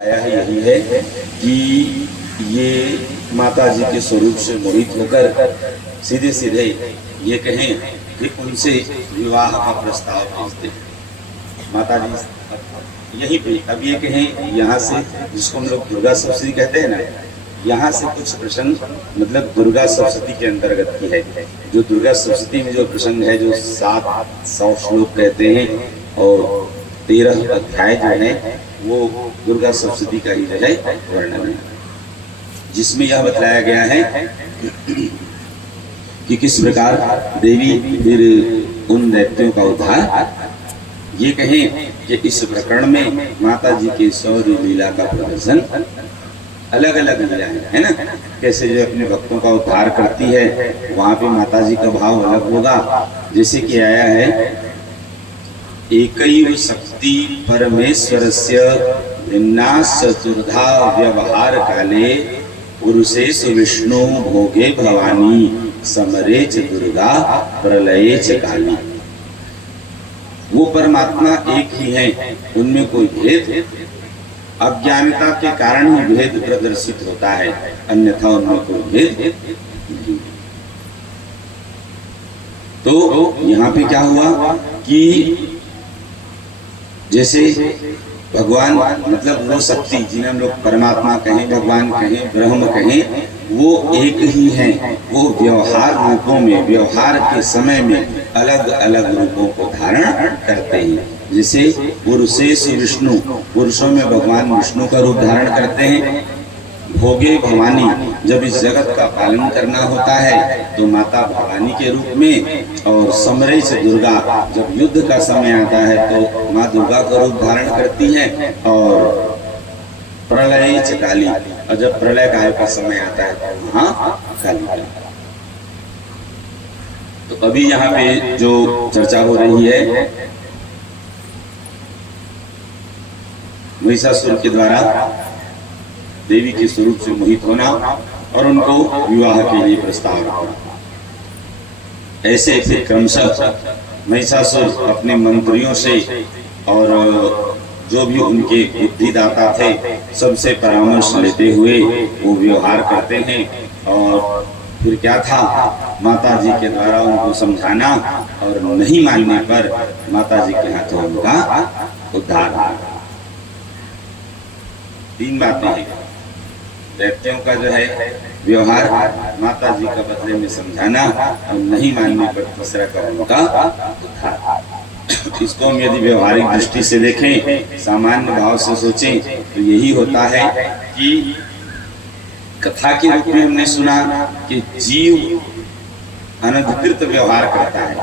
आया है यही है कि ये माता जी के स्वरूप से मोहित होकर सीधे सीधे ये कहें कि उनसे विवाह का प्रस्ताव भेजते हैं। माता जी यहीं पे अब ये कहें यहाँ से, जिसको हम लोग दुर्गा सप्तशती कहते हैं ना, यहाँ से कुछ प्रसंग मतलब दुर्गा सप्तशती के अंतर्गत की है। जो दुर्गा सप्तशती में जो प्रसंग है, जो 700 श्लोक कहते हैं और 13 अध्याय जो है वो दुर्गा सप्तशती का ही जो है वर्णन है, जिसमें यह बताया गया है कि किस प्रकार देवी फिर उन दैत्यों का उद्धार। ये कहें कि इस प्रकरण में माता जी के शौर्य लीला का प्रदर्शन, अलग अलग लीला है ना, कैसे जो अपने भक्तों का उद्धार करती है, वहां पे माता जी का भाव अलग होगा। जैसे कि आया है एकैव शक्ति परमेश्वरस्य भिन्ना चतुर्धा व्यवहार काले पुरुषेषु विष्णु भोगे भवानी समरे च दुर्गा प्रलये च काली। वो परमात्मा एक ही है, उनमें कोई भेद अज्ञानता के कारण ही भेद प्रदर्शित होता है, अन्यथा उनमें कोई भेद नहीं। तो यहाँ पे क्या हुआ कि जैसे भगवान मतलब वो शक्ति जिन्हें हम लोग परमात्मा कहें, भगवान कहें, ब्रह्म कहें, वो एक ही हैं। वो व्यवहार रूपों में, व्यवहार के समय में अलग अलग रूपों को धारण करते हैं। जैसे पुरुषेषु विष्णु, पुरुषों में भगवान विष्णु का रूप धारण करते हैं। भोगे भवानी, जब इस जगत का पालन करना होता है तो माता भवानी के रूप में, और समरे से दुर्गा, जब युद्ध का समय आता है तो माँ दुर्गा का रूप धारण करती हैं। और प्रलय च काली, और जब प्रलय काल का समय आता है तो वहाँ काली। तो अभी यहाँ पे जो चर्चा हो रही है महिषासुर के द्वारा देवी के स्वरूप से मोहित होना और उनको विवाह के लिए प्रस्ताव रखना। ऐसे फिर क्रमशः महिषासुर अपने मंत्रियों से और जो भी उनके बुद्धिदाता थे सबसे परामर्श लेते हुए वो व्यवहार करते हैं। और फिर क्या था, माता जी के द्वारा उनको समझाना, और नहीं मानने पर माता जी के हाथों उनका उद्धार। 3 बातें हैं। दैत्यों का जो है व्यवहार, माता जी का बदले में समझाना, और नहीं मानने पर तीसरा का उनका उद्धार। इसको हम यदि व्यवहारिक दृष्टि से देखें, सामान्य भाव से सोचें, तो यही होता है कि कथा के रूप में हमने सुना कि जीव अनधिकृत व्यवहार करता है।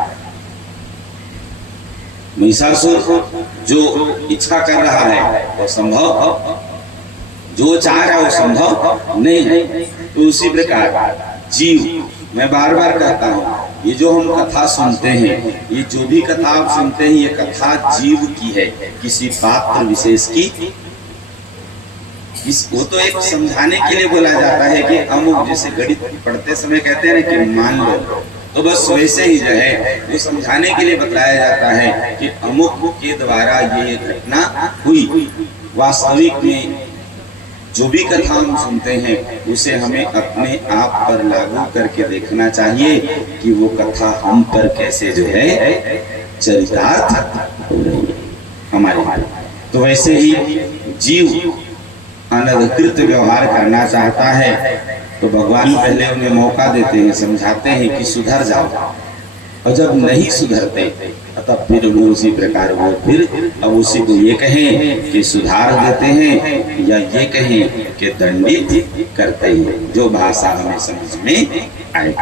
महिषासुर जो इच्छा कर रहा है वो संभव, जो चाह रहा है वो संभव नहीं है। तो उसी प्रकार जीव, मैं बार बार कहता हूँ, ये जो हम कथा सुनते हैं, ये जो भी कथा आप सुनते हैं, ये कथा जीव की है, किसी पात्र विशेष की। वो तो एक समझाने के लिए बोला जाता है कि अमुक, जैसे गणित पढ़ते समय कहते हैं ना कि मान लो, तो बस वैसे ही जो है वो समझाने के लिए बताया जाता है कि अमुक के द्वारा ये घटना हुई। वास्तविक में जो भी कथा हम सुनते हैं उसे हमें अपने आप पर लागू करके देखना चाहिए कि वो कथा हम पर कैसे जो है चरितार्थ हो रही है हमारे। तो वैसे ही जीव अनधिकृत व्यवहार करना चाहता है तो भगवान पहले उन्हें मौका देते हैं, समझाते हैं कि सुधर जाओ, और जब नहीं सुधरते तब फिर वो उसी प्रकार वो फिर अब उसी को ये कहें कि सुधार देते हैं, या ये कहें कि दंडित करते हैं, जो भाषा हमें समझ में आए।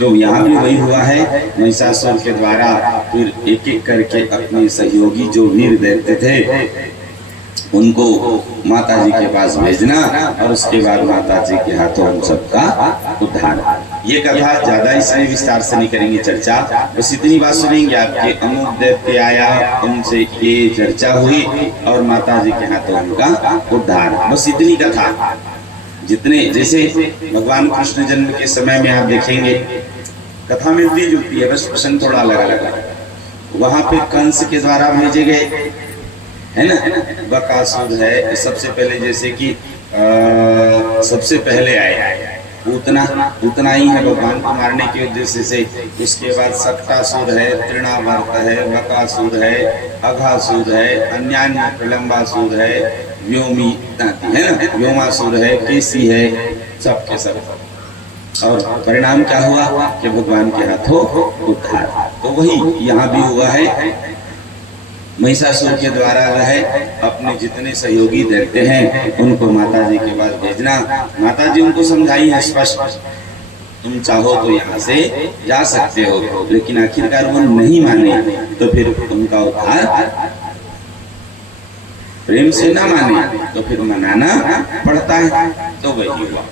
तो यहाँ भी वही हुआ है, महिषासुर के द्वारा फिर एक एक करके अपने सहयोगी जो वीर दैत्य थे उनको माता जी के पास भेजना, और उसके बाद माता जी के हाथों उन सबका उद्धार। ये कथा ज्यादा इसमें विस्तार से नहीं करेंगे चर्चा, बस इतनी बात सुनेंगे आपके अमुक दैत्य आया, उनसे ये चर्चा हुई और माता जी के हाथों उनका उद्धार, बस इतनी कथा। जितने जैसे भगवान कृष्ण जन्म के समय में आप देखेंगे कथा मिलती जुलती है, बस प्रसंग थोड़ा अलग अलग है। वहां पे कंस के द्वारा भेजे गए है ना, बकासुर है। सबसे पहले जैसे कि सबसे पहले आए उतना ही है भगवान को मारने के उद्देश्य से। उसके बाद सक्टासुर है, तृणावर्त है, बकासुर है, अघासुर है, अन्यान्य प्रलंबासुर है, व्योमी है ना, व्योमासुर है, केसी है, सब के सब। और परिणाम क्या हुआ कि भगवान के हाथों उद्धार। तो वही यहाँ भी हुआ है, महिषासुर के द्वारा है अपने जितने सहयोगी देखते हैं उनको माता जी के पास भेजना। माता जी उनको समझाई है स्पष्ट, तुम चाहो तो यहाँ से जा सकते हो, लेकिन आखिरकार वो नहीं माने तो फिर उनका उद्धार प्रेम से ना माने तो फिर मनाना पड़ता है। तो वही हुआ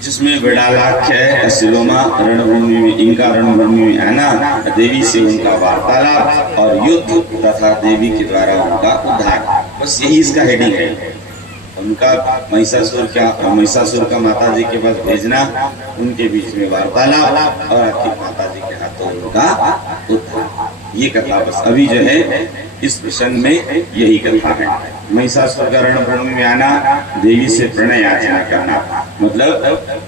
जिसमें विडालाख्य है, असिलोमा रणभूमि में, इनका रणभूमि में आना, देवी से उनका वार्तालाप और युद्ध तथा देवी के द्वारा उनका उद्धार, बस यही इसका हेडिंग है। उनका महिषासुर का माता जी के पास भेजना, उनके बीच में वार्तालाप और आखिर माता जी के हाथों उनका उद्धार, ये कथा बस अभी जो है इस प्रसंग में यही कथा है। महिषासुर का रणभूमि में आना, देवी से प्रणय याचना करना, मतलब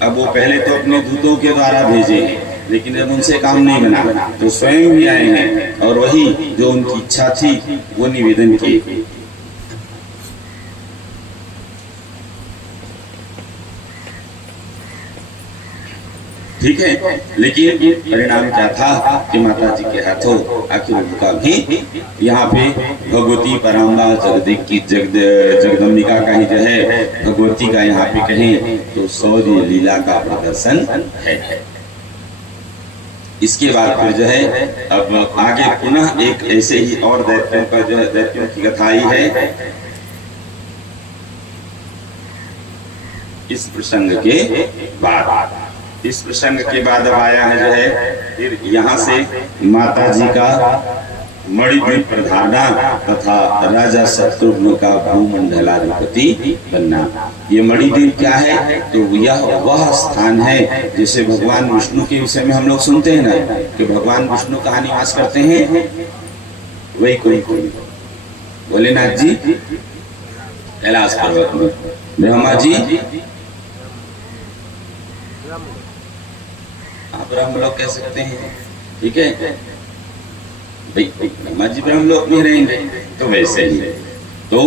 अब वो पहले तो अपने दूतों के द्वारा भेजे हैं, लेकिन जब उनसे काम नहीं बना तो स्वयं भी आए हैं और वही जो उनकी इच्छा थी वो निवेदन की। ठीक है, लेकिन परिणाम क्या था कि माता जी के हाथों आखिर उनका भी यहाँ पे भगवती पराम्बा जगदम्बिका का ही जो है, भगवती का यहाँ पे कहें तो शौर्य लीला का प्रदर्शन है। इसके बाद फिर जो है अब आगे पुनः एक ऐसे ही और दैत्यों का जो है, दैत्यों की कथा आई है इस प्रसंग के बाद। इस प्रसंग के बाद अब आया है जो है फिर यहाँ से माता जी का मणिद्वीप प्रधाना तथा राजा शत्रुघ्न का भूमंडलाधिपति बनना। ये मणिद्वीप क्या है, तो यह वह स्थान है जिसे भगवान विष्णु के विषय में हम लोग सुनते हैं ना कि भगवान विष्णु कहाँ निवास करते हैं, वही कोई भोलेनाथ जी कैलाश पर्वत में, ब्रह्मा जी आप ब्रह्मलोक कह सकते हैं, ठीक है भाई, ब्रह्मा जी ब्रह्मलोक में रहेंगे। तो वैसे ही तो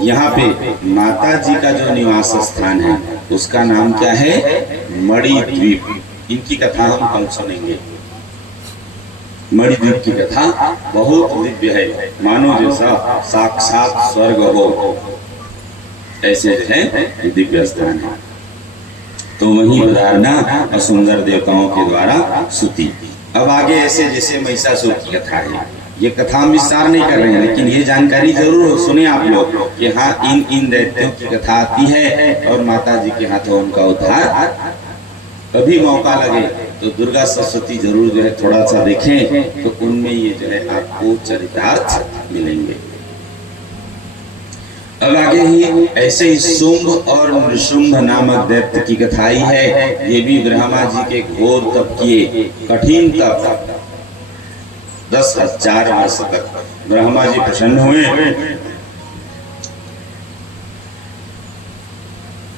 यहाँ पे माता जी का जो निवास स्थान है उसका नाम क्या है, मणिद्वीप। इनकी कथा हम कल सुनेंगे। मणिद्वीप की कथा बहुत दिव्य है, मानो जैसा साक्षात स्वर्ग हो, ऐसे है दिव्य स्थान है। तो वही पधारना और सुंदर देवताओं के द्वारा स्तुति। अब आगे ऐसे जैसे महिषासुर की कथा है, ये कथा हम विस्तार नहीं कर रहे हैं, लेकिन ये जानकारी जरूर सुने आप लोग कि हाँ इन दैत्यों की कथा आती है और माता जी के हाथों उनका उद्धार। कभी मौका लगे तो दुर्गा सरस्वती जरूर जो है थोड़ा सा देखें, तो उनमें ये जो है आपको चरितार्थ मिलेंगे। अब आगे ही ऐसे ही शुंभ और नृशुंभ नामक दैत्य की कथाई है। ये भी ब्रह्मा जी के घोर तप किए, कठिन तप 10,000 वर्ष तक ब्रह्मा जी प्रसन्न हुए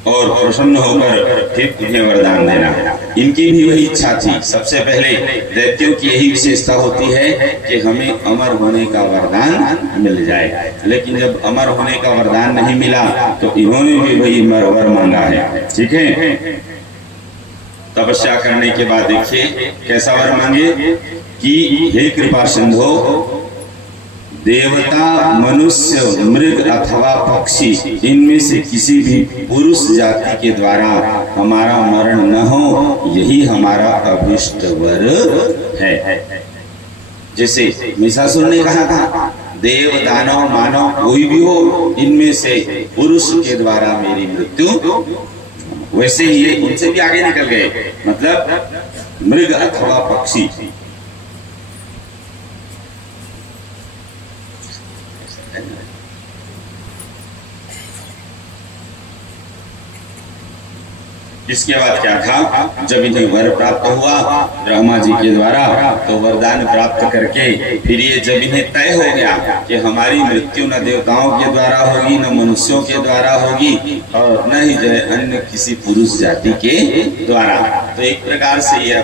और प्रसन्न होकर फिर उन्हें वरदान देना। इनकी भी वही इच्छा थी। सबसे पहले दैत्यों की यही विशेषता होती है कि हमें अमर होने का वरदान मिल जाए, लेकिन जब अमर होने का वरदान नहीं मिला तो इन्होंने भी वही वर मांगा है। ठीक है, तपस्या करने के बाद देखिए कैसा वर मांगे कि हे कृपा सिंधो, देवता, मनुष्य, मृग अथवा पक्षी, इनमें से किसी भी पुरुष जाति के द्वारा हमारा मरण न हो, यही हमारा अभीष्ट वर है। जैसे महिषासुर ने कहा था, देव, दानव, मानव कोई भी हो, इनमें से पुरुष के द्वारा मेरी मृत्यु, वैसे ही उनसे भी आगे निकल गए, मतलब मृग अथवा पक्षी। इसके बाद क्या था, जब इन्हें वर प्राप्त हुआ ब्रह्मा जी के द्वारा, तो वरदान प्राप्त करके फिर ये जब इन्हें तय हो गया कि हमारी मृत्यु न देवताओं के द्वारा होगी, न मनुष्यों के द्वारा होगी, और न ही जो है अन्य किसी पुरुष जाति के द्वारा, तो एक प्रकार से ये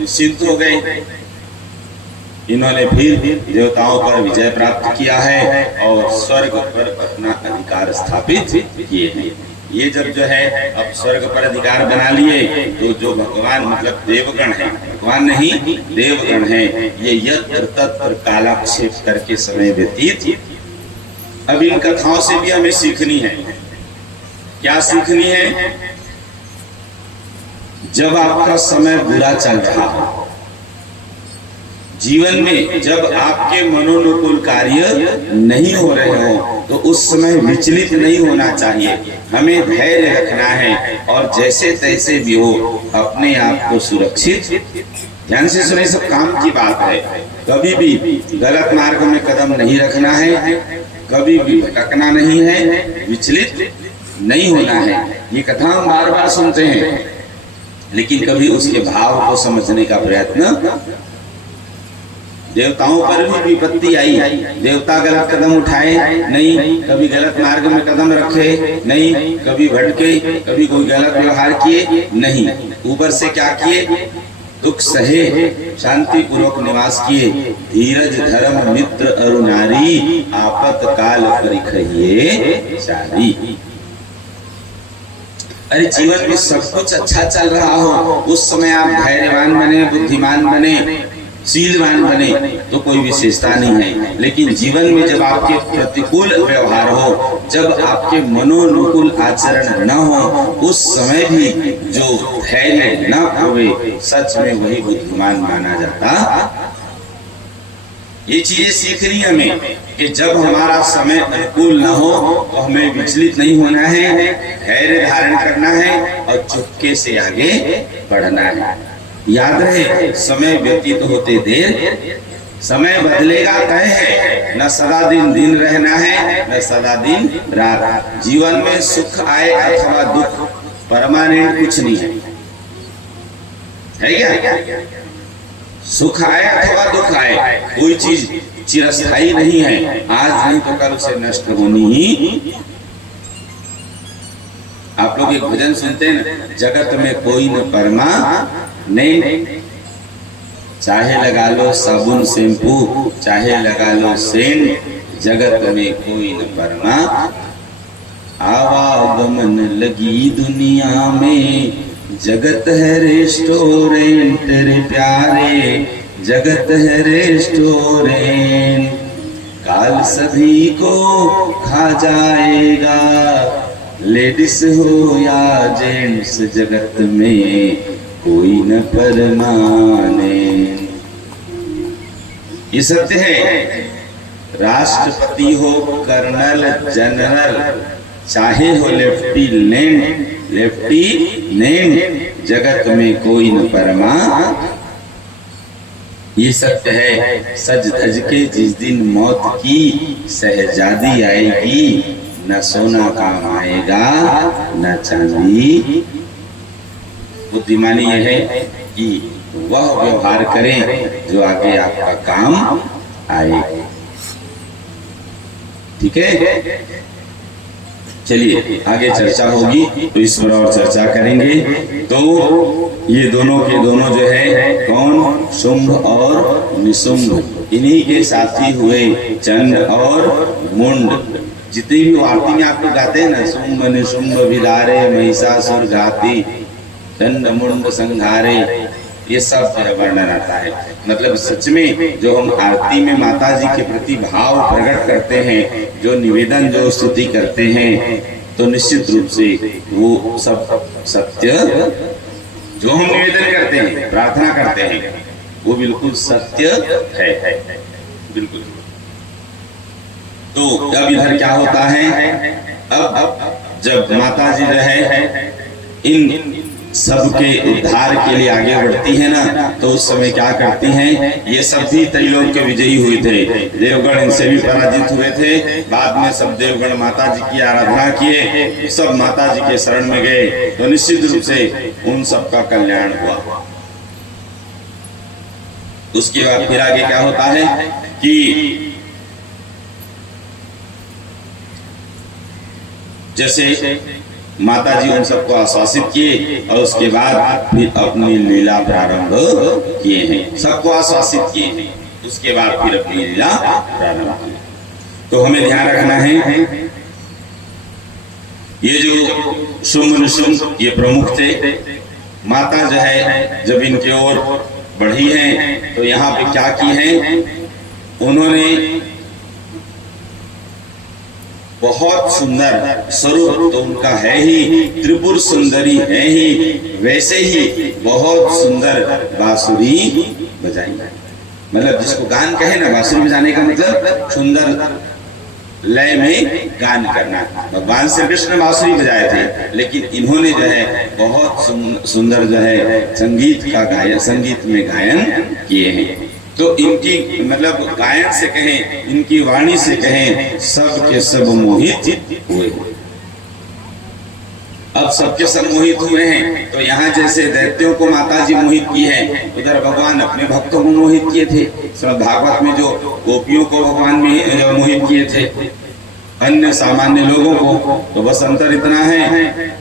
निश्चिंत हो गए। इन्होंने फिर देवताओं पर विजय प्राप्त किया है और स्वर्ग पर अपना अधिकार स्थापित किए हैं। ये जब जो है अब स्वर्ग पर अधिकार बना लिए, तो जो भगवान मतलब देवगण है, भगवान नहीं देवगण है, ये यत्र तत्र कालाक्षेप करके समय व्यतीत। अब इन कथाओं से भी हमें सीखनी है। क्या सीखनी है? जब आपका समय बुरा चल रहा हो जीवन में, जब आपके मनोनुकूल कार्य नहीं हो रहे हो, तो उस समय विचलित नहीं होना चाहिए। हमें धैर्य रखना है और जैसे तैसे भी हो अपने आप को सुरक्षित, ध्यान से सुने, सब काम की बात है। कभी भी गलत मार्ग में कदम नहीं रखना है, कभी भी भटकना नहीं है, विचलित नहीं होना है। ये कथा हम बार बार सुनते हैं, लेकिन कभी उसके भाव को समझने का प्रयत्न। देवताओं पर भी विपत्ति आई, देवता गलत कदम उठाए नहीं, कभी गलत मार्ग में कदम रखे नहीं, कभी भटके, कभी कोई गलत व्यवहार किए नहीं, ऊपर से क्या किए, दुख सहे, शांति पूर्वक निवास किए, धीरज धर्म मित्र अरु नारी, आपत काल परिखइये सारी। अरे जीवन में सब कुछ अच्छा चल रहा हो, उस समय आप धैर्यवान बने, बुद्धिमान बने, शीलवान बने, तो कोई विशेषता नहीं है। लेकिन जीवन में जब आपके प्रतिकूल व्यवहार हो, जब आपके मनोनुकूल आचरण न हो, उस समय भी जो धैर्य न खोए, सच में वही बुद्धिमान माना जाता। ये चीजें सीखनी हमें कि जब हमारा समय अनुकूल न हो तो हमें विचलित नहीं होना है, धैर्य धारण करना है और चुपके से आगे बढ़ना है। याद रहे, समय व्यतीत होते देर, समय बदलेगा तय है, न सदा दिन दिन रहना है, न सदा दिन रात। जीवन में सुख आए अथवा दुख, परमानेंट कुछ नहीं है क्या? सुख आए अथवा दुख आए, कोई चीज चिरस्थायी नहीं है। आज नहीं तो कल उसे नष्ट होनी ही। आप लोग एक भजन सुनते हैं ना, जगत में कोई न परमा नहीं, चाहे लगा लो साबुन शैम्पू, चाहे लगा लो सेंट, जगत में कोई न परमा। आवागमन लगी दुनिया में, जगत है रेस्टोरेंट रे प्यारे, जगत है रेस्टोरेंट। काल सभी को खा जाएगा, लेडीज हो या जेंट्स, जगत में कोई न परमाने। ये सत्य है। राष्ट्रपति हो, कर्नल, जनरल, चाहे हो लेफ्टिनेंट, जगत में कोई न परमा। ये सत्य है। सज धज के जिस दिन मौत की शहजादी आएगी, न सोना काम आएगा न चांदी। बुद्धिमानी यह है कि वह व्यवहार करें जो आगे आपका काम आए। ठीक है, चलिए आगे चर्चा होगी तो इस पर और चर्चा करेंगे। तो ये दोनों के दोनों जो है कौन, शुंभ और निशुंभ, इन्हीं के साथी हुए चंड और मुंड। जितनी भी वार्ती में आपको गाते हैं ना, शुंभ निशुंभ विदारे महिषासुर घाती, चंड मुंड संघारे, ये सब वर्णन आता है। मतलब सच में जो हम आरती में माता जी के प्रति भाव प्रकट करते हैं, जो निवेदन, जो स्तुति करते हैं, तो निश्चित रूप से वो सब सत्य, जो हम निवेदन करते हैं, प्रार्थना करते हैं, वो बिल्कुल सत्य है, बिल्कुल। तो अब इधर क्या होता है, अब जब माता जी जो है इन सबके उद्धार के लिए आगे बढ़ती है ना, तो उस समय क्या करती हैं, ये सब भी त्रैलोक के विजयी हुए थे, देवगण इनसे भी पराजित हुए थे। बाद में सब देवगण माता जी की आराधना किए, सब माता जी के शरण में गए, तो निश्चित रूप से उन सबका कल्याण हुआ। उसके बाद फिर आगे क्या होता है कि जैसे माता जी उन सबको आश्वासित किए और उसके बाद फिर अपनी लीला प्रारंभ किए हैं, सबको आश्वासित किए हैं, उसके बाद फिर अपनी लीला प्रारंभ की। तो हमें ध्यान रखना है, ये जो शुंभ निशुंभ ये प्रमुख थे, माता जो है जब इनके ओर बढ़ी है तो यहाँ पे क्या की है, उन्होंने बहुत सुंदर स्वरूप तो उनका है ही, त्रिपुर सुंदरी है ही, वैसे ही बहुत सुंदर बांसुरी बजाई। मतलब जिसको गान कहे ना, बांसुरी बजाने का मतलब सुंदर लय में गान करना। भगवान श्री कृष्ण बांसुरी बजाए थे, लेकिन इन्होंने जो है बहुत सुंदर जो है संगीत का गायन, संगीत में गायन किए हैं। तो इनकी मतलब गायन से कहें, इनकी वाणी से कहें, सब के सब मोहित हुए। अब सबके सब मोहित हुए हैं, तो यहाँ जैसे दैत्यों को माता जी मोहित की है, उधर भगवान अपने भक्तों को मोहित किए थे। श्रीमद् भागवत में जो गोपियों को भगवान भी मोहित किए थे, अन्य सामान्य लोगों को। तो बस अंतर इतना है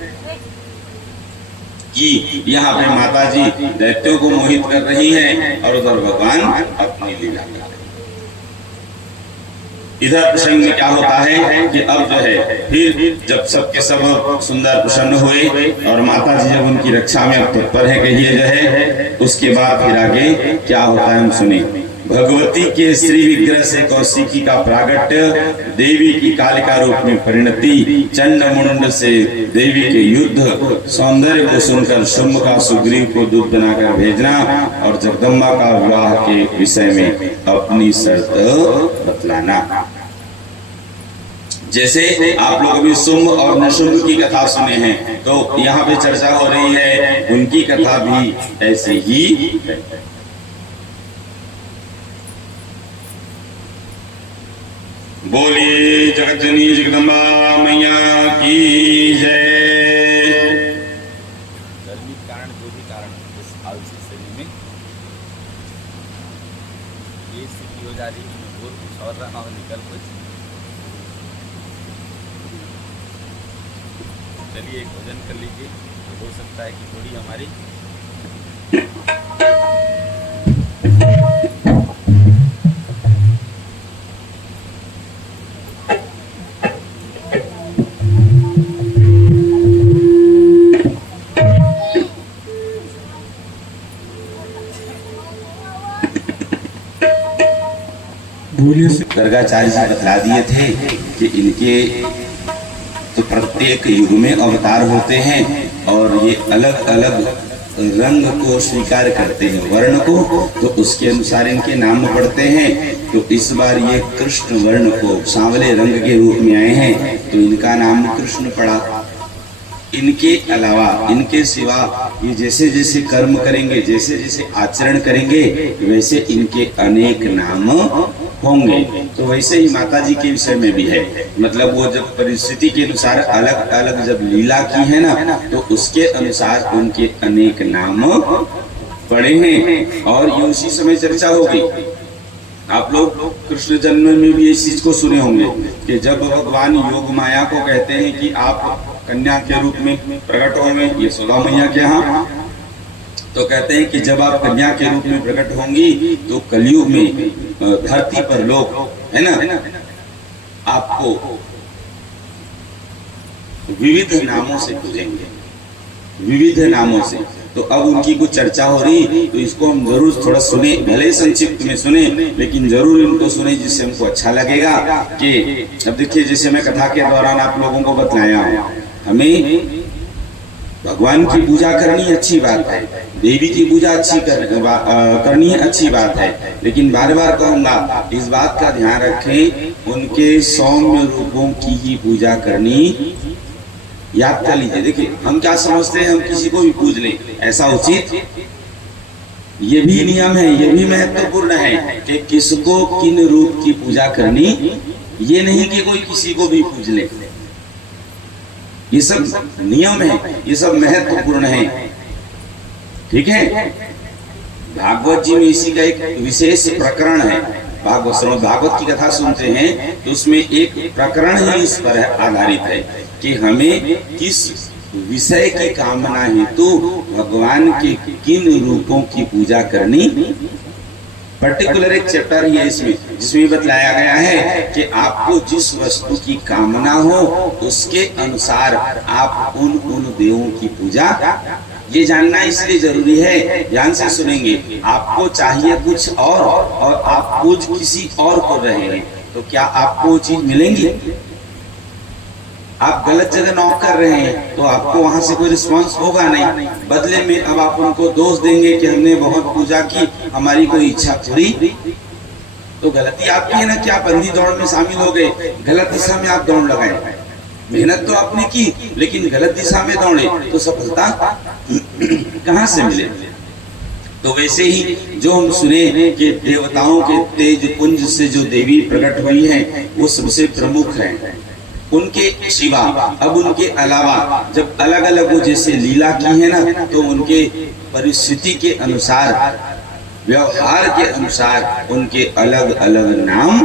कि यहाँ पे माता जी दैत्यों को मोहित कर रही हैं और उधर भगवान अपनी लीला कर रहे हैं। इधर प्रसंग में क्या होता है कि अब जो है फिर जब सबके सब सुंदर प्रसन्न हुए और माता जी जब उनकी रक्षा में तत्पर है कहिए जो है, उसके बाद फिर आगे क्या होता है हम सुने। भगवती के श्री विग्रह से कौशिकी का प्रागट्य, देवी की कालिका रूप में परिणति, चंड मुंड से देवी के युद्ध, सौंदर्य को सुनकर शुंभ का सुग्रीव को दूत बनाकर भेजना और जगदम्बा का विवाह के विषय में अपनी शर्त बतलाना। जैसे आप लोग अभी शुंभ और निशुंभ की कथा सुने हैं, तो यहाँ पे चर्चा हो रही है उनकी कथा भी ऐसे ही है। बोलिए जगत जननी जगदम्बा मैया की जय। गर्मी के कारण जो भी कारण इस आलसी शरीर में ये स्थिति हो जा रही है, मैं बोल कुछ और रहा हूँ, निकल कुछ। चलिए एक भोजन कर लीजिए, तो हो सकता है कि थोड़ी हमारी गर्गाचार्य जी बतला दिए थे कि इनके तो प्रत्येक युग में अवतार होते हैं और ये अलग अलग रंग को स्वीकार करते हैं, वर्ण को, तो उसके अनुसार इनके नाम पड़ते हैं। तो इस बार ये कृष्ण वर्ण को सांवले रंग के रूप में आए हैं, तो इनका नाम कृष्ण पड़ा। इनके अलावा, इनके सिवा ये जैसे जैसे कर्म करेंगे, जैसे जैसे आचरण करेंगे, वैसे इनके अनेक नाम होंगे। तो वैसे ही माता जी के विषय में भी है, मतलब वो जब परिस्थिति के अनुसार अलग अलग जब लीला की है ना, तो उसके अनुसार उनके अनेक नाम पड़े हैं और ये उसी समय चर्चा होगी। आप लोग कृष्ण जन्म में भी इस चीज को सुने होंगे कि जब भगवान योग माया को कहते हैं कि आप कन्या के रूप में प्रकट होंगे यशोदा मैया के यहाँ, तो कहते हैं कि जब आप कन्या के रूप में प्रकट होंगी तो कलयुग में धरती पर लोग है ना आपको विविध नामों से पूजेंगे, विविध नामों से। तो अब उनकी कुछ चर्चा हो रही, तो इसको हम जरूर थोड़ा सुने, भले संक्षिप्त में सुने, लेकिन जरूर इनको सुने जिससे हमको अच्छा लगेगा। कि अब देखिए, जैसे मैं कथा के दौरान आप लोगों को बतलाया हूँ, हमें भगवान की पूजा करनी अच्छी बात है, देवी की पूजा करनी अच्छी बात है, लेकिन बार बार कहूंगा इस बात का ध्यान रखें, उनके सौम्य रूपों की ही पूजा करनी याद कर लीजिए। देखिए हम क्या समझते हैं, हम किसी को भी पूज लें, ऐसा उचित, ये भी नियम है, ये भी महत्वपूर्ण है कि किसको किन रूप की पूजा करनी, ये नहीं कि कोई किसी को भी पूज ले। ये सब नियम है, ये सब महत्वपूर्ण है, ठीक है। भागवत जी में इसी का एक विशेष प्रकरण है। भागवत की कथा सुनते हैं तो उसमें एक प्रकरण ही इस पर आधारित है कि हमें किस विषय की कामना हेतु भगवान के किन रूपों की पूजा करनी। पर्टिकुलर एक चैप्टर ही है इसमें, जिसमें बतलाया गया है कि आपको जिस वस्तु की कामना हो उसके अनुसार आप उन देवों की पूजा। ये जानना इसलिए जरूरी है, ध्यान से सुनेंगे। आपको चाहिए कुछ और आप पूज किसी और को रहे हैं, तो क्या आपको वो चीज मिलेंगी? आप गलत जगह नॉक कर रहे हैं तो आपको वहां से कोई रिस्पांस होगा नहीं। बदले में अब आप उनको दोष देंगे कि हमने बहुत पूजा की, हमारी कोई इच्छा पूरी, तो गलती आपकी है ना कि आप अंधी दौड़ में शामिल हो गए, गलत दिशा में आप दौड़ लगाए। मेहनत तो आपने की लेकिन गलत दिशा में दौड़े तो सफलता कहां से मिले? तो वैसे ही जो हम सुने कि देवताओं के तेज पुंज से जो देवी प्रकट हुई है वो सबसे प्रमुख है। उनके सिवा अब उनके अलावा जब अलग अलग वो जैसे लीला की है ना, तो उनके परिस्थिति के अनुसार, व्यवहार के अनुसार उनके अलग अलग नाम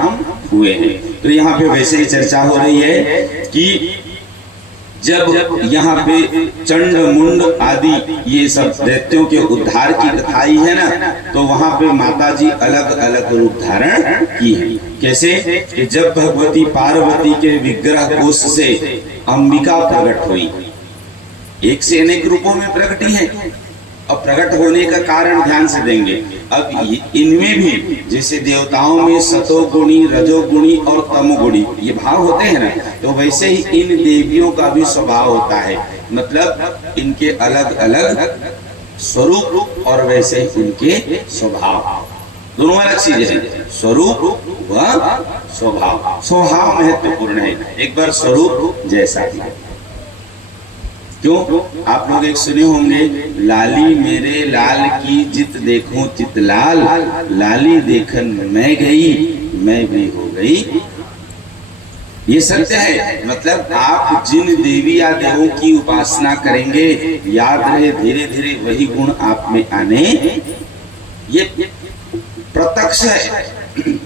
हुए हैं। तो यहाँ पे वैसे ही चर्चा हो रही है कि जब यहाँ पे चंड मुंड आदि ये सब दैत्यों के उद्धार की कथाई है ना, तो वहां पे माता जी अलग अलग रूप धारण की है। कैसे कि जब भगवती पार्वती के विग्रह कोष से अंबिका प्रकट हुई, एक से अनेक रूपों में प्रकटी है। अब प्रकट होने का कारण ध्यान से देंगे। अब इनमें भी जैसे देवताओं में सतोगुणी, रजोगुणी और तमोगुणी ये भाव होते हैं ना, तो वैसे ही इन देवियों का भी स्वभाव होता है। मतलब इनके अलग अलग स्वरूप और वैसे ही उनके स्वभाव, दोनों अलग चीजें हैं, स्वरूप व स्वभाव। स्वभाव महत्वपूर्ण है, एक बार स्वरूप जैसा भी है। क्यों? आप लोग एक सुने होंगे, लाली मेरे लाल की जित देखूं चित लाल, लाली देखन मैं गई मैं भी हो गई। ये सत्य है। मतलब आप जिन देवी या देवों की उपासना करेंगे, याद रहे धीरे धीरे वही गुण आप में आने, ये प्रत्यक्ष है।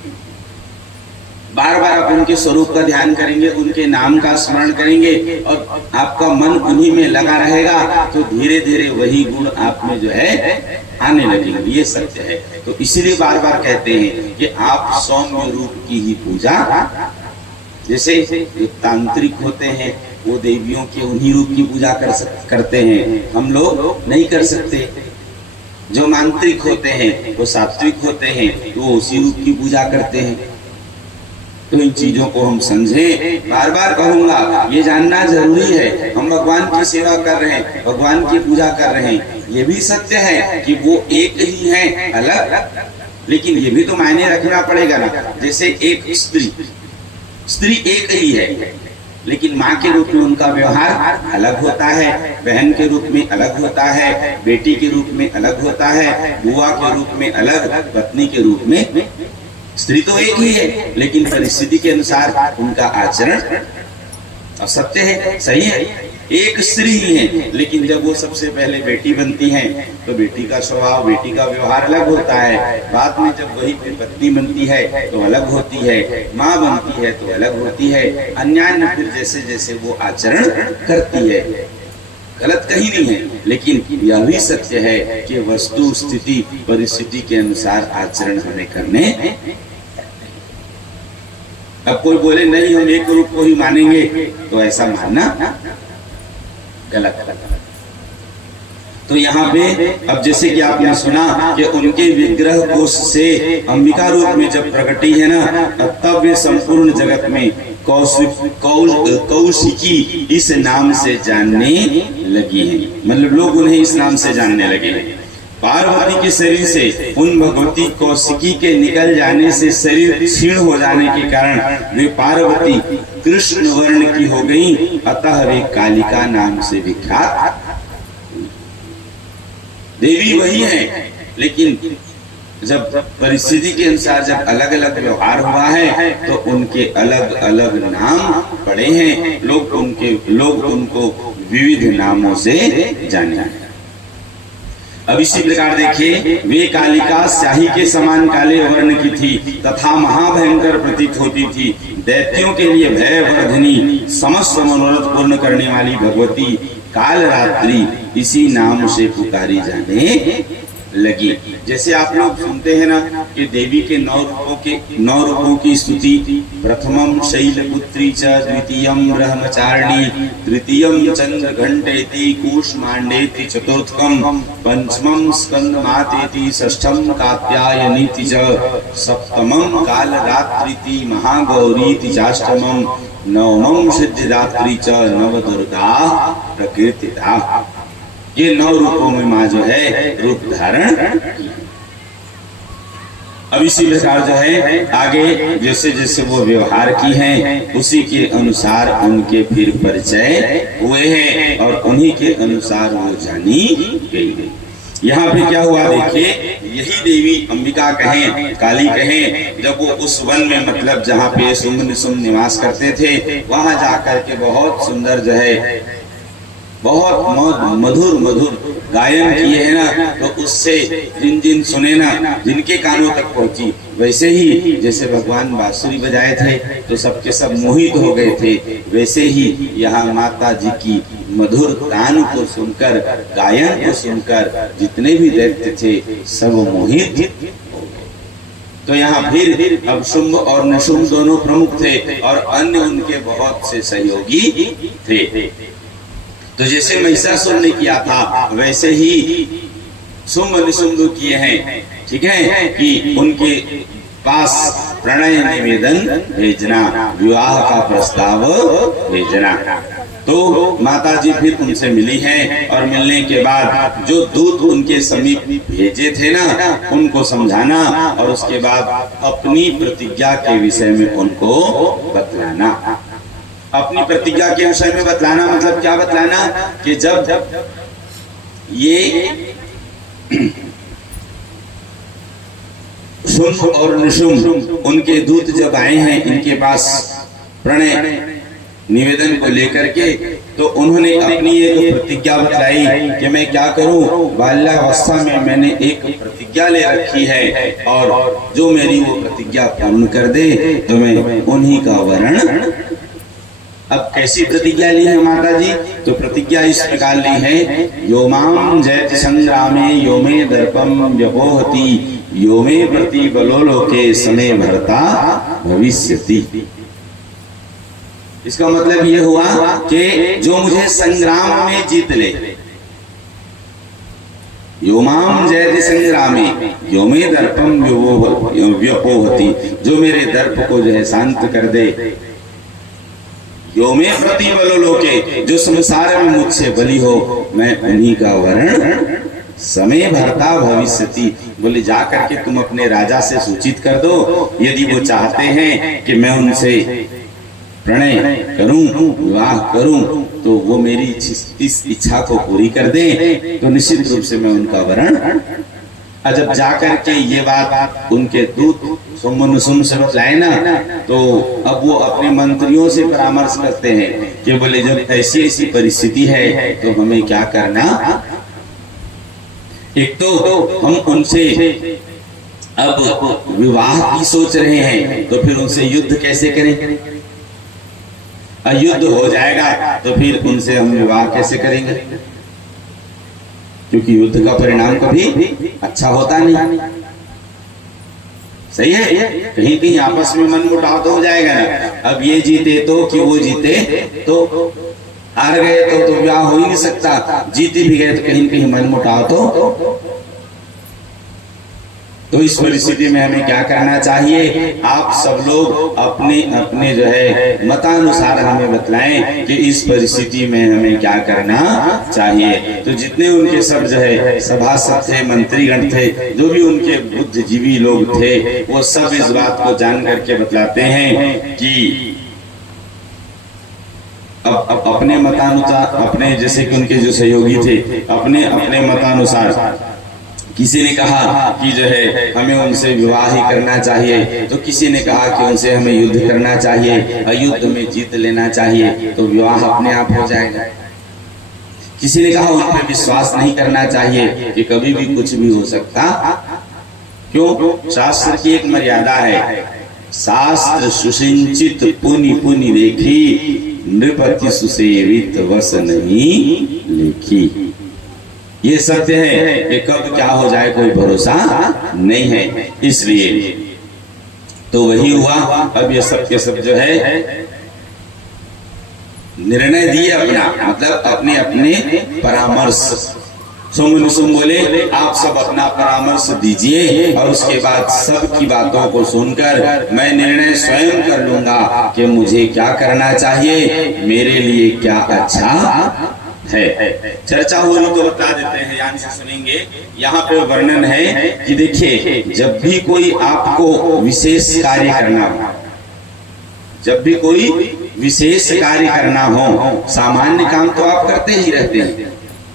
बार बार आप उनके स्वरूप का ध्यान करेंगे, उनके नाम का स्मरण करेंगे और आपका मन उन्हीं में लगा रहेगा, तो धीरे धीरे वही गुण आप में जो है आने लगेंगे। ये सत्य है। तो इसीलिए बार बार कहते हैं कि आप सौम्य रूप की ही पूजा, जैसे जो तांत्रिक होते हैं वो देवियों के उन्हीं रूप की पूजा करते हैं, हम लोग नहीं कर सकते। जो मांत्रिक होते हैं वो सात्विक होते हैं, तो वो उसी रूप की पूजा करते हैं। तो इन चीजों को हम समझें। बार बार कहूंगा, ये जानना जरूरी है। हम भगवान की सेवा कर रहे हैं, भगवान की पूजा कर रहे हैं, ये भी सत्य है कि वो एक ही है, अलग, लेकिन ये भी तो मायने रखना पड़ेगा ना। जैसे एक स्त्री एक ही है, लेकिन माँ के रूप में उनका व्यवहार अलग होता है, बहन के रूप में अलग होता है, बेटी के रूप में अलग होता है, बुआ के रूप में अलग, पत्नी के रूप में। स्त्री तो एक ही है, लेकिन परिस्थिति के अनुसार उनका आचरण असत्य है, सही है। एक स्त्री ही है, लेकिन जब वो सबसे पहले बेटी बनती है तो बेटी का स्वभाव, बेटी का व्यवहार अलग होता है। बाद में जब वही पत्नी बनती है तो अलग होती है, माँ बनती है तो अलग होती है, अन्यान्य फिर जैसे जैसे वो आचरण करती है। गलत कहीं नहीं है, लेकिन यह भी सत्य है कि वस्तु स्थिति परिस्थिति के अनुसार आचरण हमें करने। अब कोई बोले नहीं हम एक रूप को ही मानेंगे, तो ऐसा मानना गलत। तो यहाँ पे अब जैसे कि आपने सुना कि उनके विग्रह कोष से अंबिका रूप में जब प्रकटी है ना, तब वे संपूर्ण जगत में कौशिकी इस नाम से जानने लगी है। मतलब लोग उन्हें इस नाम से जानने लगे हैं। पार्वती के शरीर से उन भगवती कौशिकी के निकल जाने से शरीर क्षीण हो जाने के कारण वे पार्वती कृष्ण वर्ण की हो गई, अतः वे कालिका नाम से विख्यात। देवी वही है, लेकिन जब परिस्थिति के अनुसार जब अलग अलग व्यवहार हुआ है तो उनके अलग अलग नाम पड़े हैं। लोग उनको विविध नामों से जाने हैं। अब इसी प्रकार देखिए, वे कालिका स्याही के समान काले वर्ण की थी तथा महाभयंकर प्रतीत होती थी। दैत्यों के लिए भयवर्धिनी, समस्त मनोरथ पूर्ण करने वाली भगवती कालरात्रि इसी नाम से पुकारी जाने लगी। जैसे आप लोग सुनते हैं ना कि देवी के 9 रूपों की स्तुति, प्रथमम शैलपुत्री च, द्वितीयम ब्रह्मचारिणी, तृतीयम चंद्रघंटेति, कूष्मांडेति, चतुर्थकम पंचमम स्कंदमातेति, षष्ठम कात्यायनीति च, सप्तमम कालरात्रिति, महागौरीति चाष्टमम, नवमम सिद्धिदात्री च, नवदुर्गा प्रकीर्तिता। ये 9 रूपों में माँ जो है रूप धारण की। अब इसी प्रकार जो है आगे जैसे जैसे वो व्यवहार की हैं उसी के अनुसार उनके फिर परिचय हुए हैं और उन्हीं के अनुसार वो जानी गई। यहाँ पे क्या हुआ देखिए, यही देवी अंबिका कहें, काली कहें, जब वो उस वन में मतलब जहाँ पे शुंभ निशुंभ निवास करते थे वहां जाकर के बहुत सुंदर जो है बहुत मधुर मधुर गायन किए है ना, तो उससे जिन जिन सुने ना, जिनके कानों तक पहुंची, वैसे ही जैसे भगवान बांसुरी बजाए थे तो सबके सब मोहित हो गए थे, वैसे ही यहाँ माता जी की मधुर गान को सुनकर, गायन को सुनकर जितने भी दैत्य थे सब मोहित हो गए। तो यहाँ फिर अब शुंभ और निशुंभ दोनों प्रमुख थे और अन्य उनके बहुत से सहयोगी थे। तो जैसे महिषासुर ने किया था वैसे ही शुंभ निशुंभ किए हैं, ठीक है, कि उनके पास प्रणय निवेदन भेजना, विवाह का प्रस्ताव भेजना। तो माता जी फिर उनसे मिली हैं और मिलने के बाद जो दूत उनके समीप भेजे थे ना उनको समझाना और उसके बाद अपनी प्रतिज्ञा के विषय में उनको बतलाना। अपनी प्रतिज्ञा के विषय में बतलाना मतलब क्या बतलाना कि जब ये शुंभ और निशुंभ उनके दूत जब आए हैं इनके पास प्रणय निवेदन को लेकर के, तो उन्होंने अपनी एक प्रतिज्ञा बतलाई कि मैं क्या करूं, बाल्यावस्था में मैंने एक प्रतिज्ञा ले रखी है और जो मेरी वो प्रतिज्ञा पूर्ण कर दे तो मैं उन्हीं का वरण। अब कैसी प्रतिज्ञा ली है माता जी, तो प्रतिज्ञा इस प्रकार ली है, यो माम जयति संग्रामे यो मे दर्पम व्यपोहति यो मे प्रति बलोलोके समे भरता भविष्यति। इसका मतलब ये हुआ कि जो मुझे संग्राम में जीत ले, यो माम जयति संग्रामे यो मे दर्पम व्यपोहति, जो मेरे दर्प को जो है शांत कर दे, यो मे प्रति बलोलोके, जो संसार में मुझसे बली हो, मैं उन्हीं का वरण समय भरता भविष्यति। बोले जा करके तुम अपने राजा से सूचित कर दो, यदि वो चाहते हैं कि मैं उनसे प्रणय करूं, विवाह करूं, तो वो मेरी इस इच्छा को पूरी कर दें तो निश्चित रूप से मैं उनका वरण। जब जाकर के ये बात उनके दूत शुंभ निशुंभ से बतलाए ना, तो अब वो अपने मंत्रियों से परामर्श करते हैं कि बोले जब ऐसी ऐसी परिस्थिति है तो हमें क्या करना। एक तो हम उनसे अब विवाह की सोच रहे हैं तो फिर उनसे युद्ध कैसे करें, युद्ध हो जाएगा तो फिर उनसे हम विवाह कैसे करेंगे, क्योंकि युद्ध का परिणाम कभी अच्छा होता नहीं। सही है, कहीं कहीं आपस में मन मुटाव तो हो जाएगा ना। अब ये जीते तो कि वो जीते तो, हार गए तो विवाह हो ही नहीं सकता, जीते भी गए तो कहीं कहीं मन मुटाव तो इस परिस्थिति में हमें क्या करना चाहिए? आप सब लोग अपने अपने जो है मतानुसार हमें बतलाएं कि इस परिस्थिति में हमें क्या करना चाहिए। तो जितने उनके सब जो है सभासद थे, मंत्रीगण थे, जो भी उनके बुद्धिजीवी लोग थे, वो सब इस बात को जान करके बतलाते हैं कि अब अपने मतानुसार, अपने जैसे कि उनके जो सहयोगी थे, अपने अपने मतानुसार किसी ने कहा कि जो है हमें उनसे विवाह ही करना चाहिए, तो किसी ने कहा कि उनसे हमें युद्ध करना चाहिए, युद्ध में जीत लेना चाहिए तो विवाह अपने आप हो जाएगा। किसी ने कहा उन पर विश्वास नहीं करना चाहिए कि कभी भी कुछ भी हो सकता। क्यों? शास्त्र की एक मर्यादा है, शास्त्र सुसिंचित पुनि पुनि देखी, नृपति सुसेवित वस नहीं लेखी। ये सत्य है कि कब क्या हो जाए कोई भरोसा नहीं है। इसलिए तो वही हुआ। अब ये सब के सब जो है निर्णय दिए अपना, मतलब अपने अपने परामर्श। सुम बोले आप सब अपना परामर्श दीजिए और उसके बाद सबकी बातों को सुनकर मैं निर्णय स्वयं कर लूंगा कि मुझे क्या करना चाहिए, मेरे लिए क्या अच्छा है। चर्चा हो रही तो बता देते हैं, ध्यान से सुनेंगे। यहाँ पे वर्णन है कि देखिए, जब भी कोई आपको विशेष कार्य करना हो, जब भी कोई विशेष कार्य करना हो, सामान्य काम तो आप करते ही रहते हैं,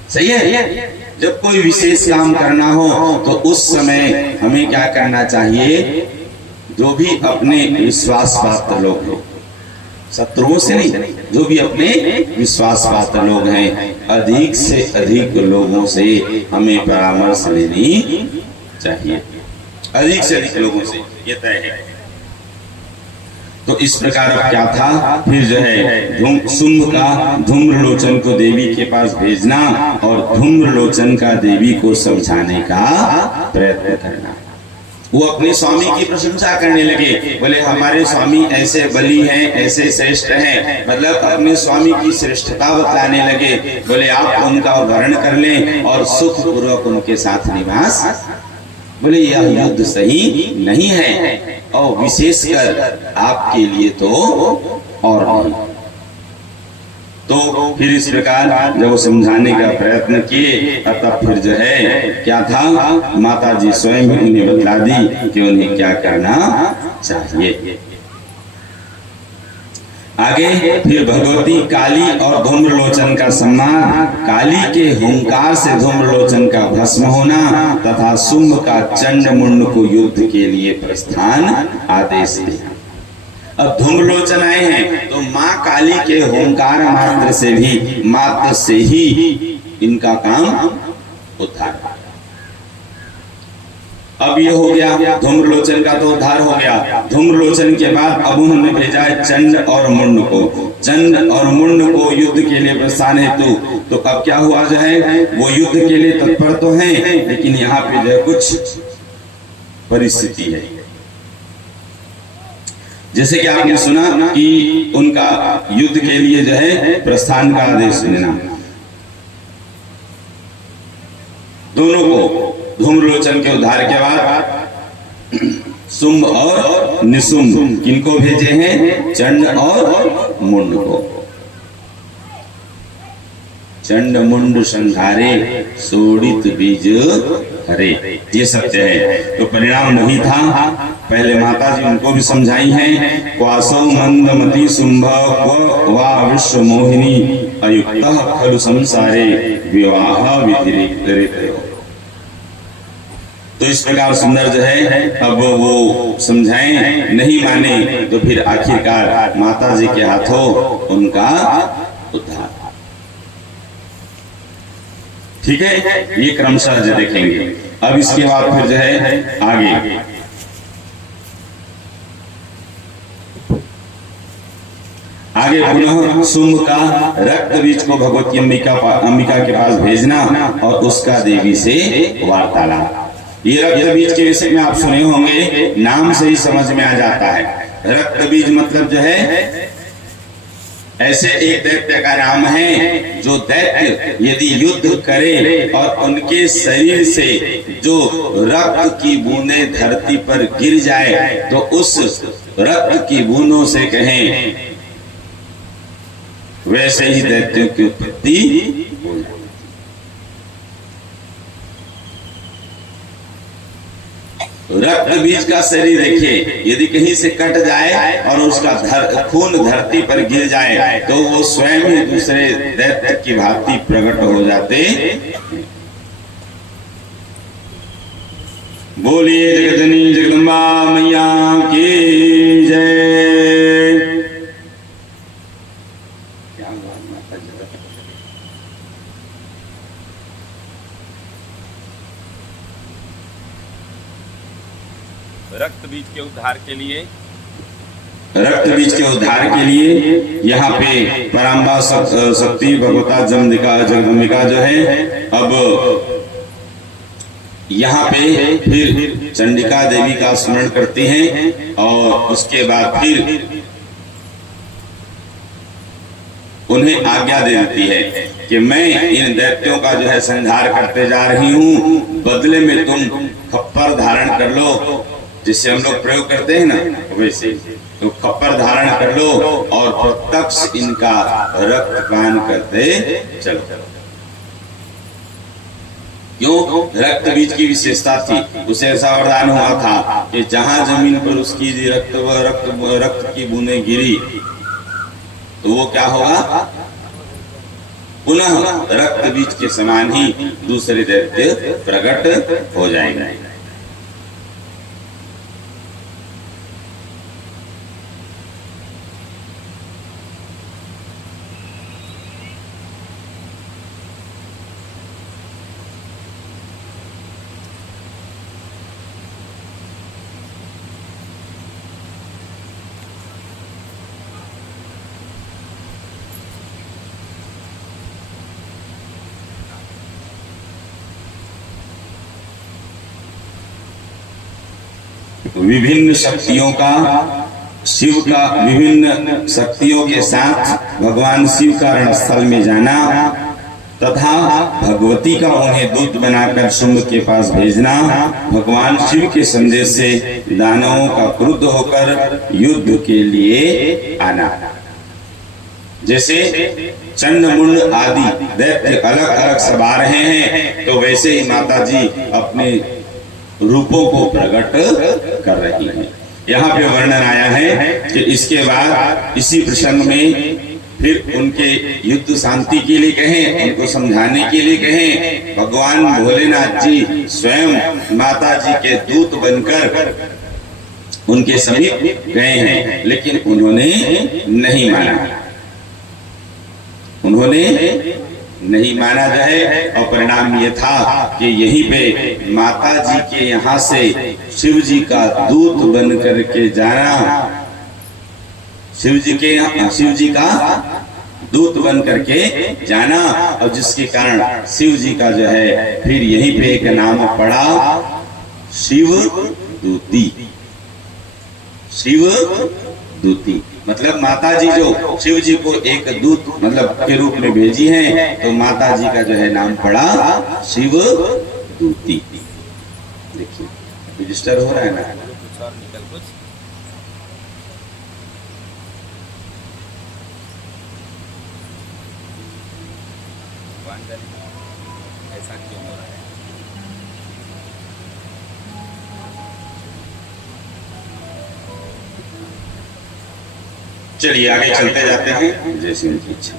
सही है। जब कोई विशेष काम करना हो तो उस समय हमें क्या करना चाहिए? जो भी अपने विश्वास पात्र लोग हैं, शत्रुओं से नहीं, जो भी अपने विश्वास पात्र लोग हैं, अधिक से अधिक लोगों से हमें परामर्श लेनी चाहिए, अधिक से अधिक लोगों से, ये तय है। तो इस प्रकार अब क्या था, फिर जो है शुंभ का धूम्रलोचन को देवी के पास भेजना और धूम्रलोचन का देवी को समझाने का प्रयत्न करना। वो अपने स्वामी की प्रशंसा करने लगे, बोले हमारे स्वामी ऐसे बली हैं, ऐसे श्रेष्ठ हैं, मतलब अपने स्वामी की श्रेष्ठता बतलाने लगे। बोले आप उनका वर्ण कर लें और सुख पूर्वक उनके साथ निवास। बोले यह युद्ध सही नहीं है और विशेषकर आपके लिए तो और नहीं। तो फिर इस प्रकार जब समझाने का प्रयत्न किए, तब फिर जो है क्या था, माता जी स्वयं उन्हें बतला दी कि उन्हें क्या करना चाहिए। आगे फिर भगवती काली और धूम्रलोचन का सम्मान, काली के हुंकार से धूम्रलोचन का भस्म होना तथा शुंभ का चंड मुंड को युद्ध के लिए प्रस्थान आदेश दिया। अब धूम्रलोचन आए हैं तो माँ काली के हुंकार मात्र से ही इनका काम उद्धार। अब ये हो गया, धूम्रलोचन का तो उद्धार हो गया। धूम्रलोचन के बाद अब उन्होंने भेजा है चंड और मुंड को। चंड और मुंड को युद्ध के लिए प्रस्थान हेतु। तो अब क्या हुआ जो है, वो युद्ध के लिए तत्पर तो हैं, लेकिन यहाँ पे जो है कुछ परिस्थिति है। जैसे कि आपने सुना कि उनका युद्ध के लिए जो है प्रस्थान का आदेश देना, दोनों को धूम्रलोचन के उद्धार के बाद शुंभ और निशुंभ किनको भेजे हैं, चंड और मुंड को। चंड मुंड संहारे शोणित बीज हरे, ये सत्य है। तो परिणाम वही था। पहले माता जी उनको भी समझाई हैं, क्वासौ मंदमती शुंभ वा विश्व मोहिनी अयुक्तः खलु संसारे विवाह विधिरित। तो इस प्रकार सुंदर जो है अब वो समझाएं, नहीं माने तो फिर आखिरकार माता जी के हाथों उनका उद्धार। ठीक है, ये क्रमशः जो देखेंगे। अब इसके बाद फिर जो है आगे पुनः शुंभ का रक्त बीज को भगवती अंबिका के पास भेजना और उसका देवी से वार्तालाप। ये रक्त बीज के विषय में आप सुने होंगे, नाम से ही समझ में आ जाता है। रक्त बीज मतलब जो है ऐसे एक दैत्य का नाम है जो दैत्य यदि युद्ध करे और उनके शरीर से जो रक्त की बूंदें धरती पर गिर जाए तो उस रक्त की बूंदों से कहें, वैसे ही दैत्यों की उत्पत्ति हो जाए। रक्त बीज का शरीर देखिए, यदि कहीं से कट जाए और उसका खून धरती पर गिर जाए तो वो स्वयं ही दूसरे दैत्य की भांति प्रकट हो जाते। बोलिए जगतनी जगदम्बा मैया की जय। रक्त बीज के उद्धार के लिए, रक्त बीज के उद्धार के लिए यहाँ पे पराम्बा शक्ति भगवता जगदम्बिका जो है, अब यहाँ पे फिर चंडिका देवी का स्मरण करती हैं और उसके बाद फिर उन्हें आज्ञा दे देती है कि मैं इन दैत्यों का जो है संहार करते जा रही हूँ, बदले में तुम खप्पर धारण कर लो, जिससे हम लोग प्रयोग करते हैं ना, वैसे तो खप्पर धारण कर लो और प्रत्यक्ष इनका रक्तपान करते चलो। क्यों? रक्त बीज की विशेषता थी, उसे ऐसा वरदान हुआ था कि जहां जमीन पर उसकी रक्त की बूंदें गिरी तो वो क्या होगा, पुनः रक्त बीज के समान ही दूसरे दैत्य प्रकट हो जाएंगे। विभिन्न शक्तियों का, शिव का विभिन्न शक्तियों के साथ भगवान शिव का रणस्थल में जाना तथा भगवती का उन्हें दूत बनाकर शुंभ के पास भेजना, भगवान शिव के संदेश से दानवों का क्रुद्ध होकर युद्ध के लिए आना। जैसे चंडमुंड आदि दैत्य अलग अलग सब आ रहे हैं, तो वैसे ही माता जी अपने रूपों को प्रकट कर रही हैं। यहाँ पे वर्णन आया है कि इसके बाद इसी प्रसंग में फिर उनके युद्ध शांति के लिए कहें, उनको समझाने के लिए कहें, भगवान भोलेनाथ जी स्वयं माता जी के दूत बनकर उनके समीप गए हैं, लेकिन उन्होंने नहीं माना, उन्होंने नहीं माना जाए। और परिणाम ये था कि यहीं पे माता जी के यहाँ से शिव जी का दूत बन करके जाना, शिव जी का दूत बन करके जाना, और जिसके कारण शिव जी का जो है फिर यहीं पे एक नाम पड़ा, शिव दूती। शिव दूती मतलब माता जी जो शिव जी को एक दूत मतलब के रूप में भेजी हैं, तो माता जी का जो है नाम पड़ा शिव दूती। देखिए रजिस्टर हो रहा है ना, कुछ और निकल कुछ ऐसा क्यों हो रहा है? चलिए आगे चलते जाते हैं जैसे उनकी इच्छा।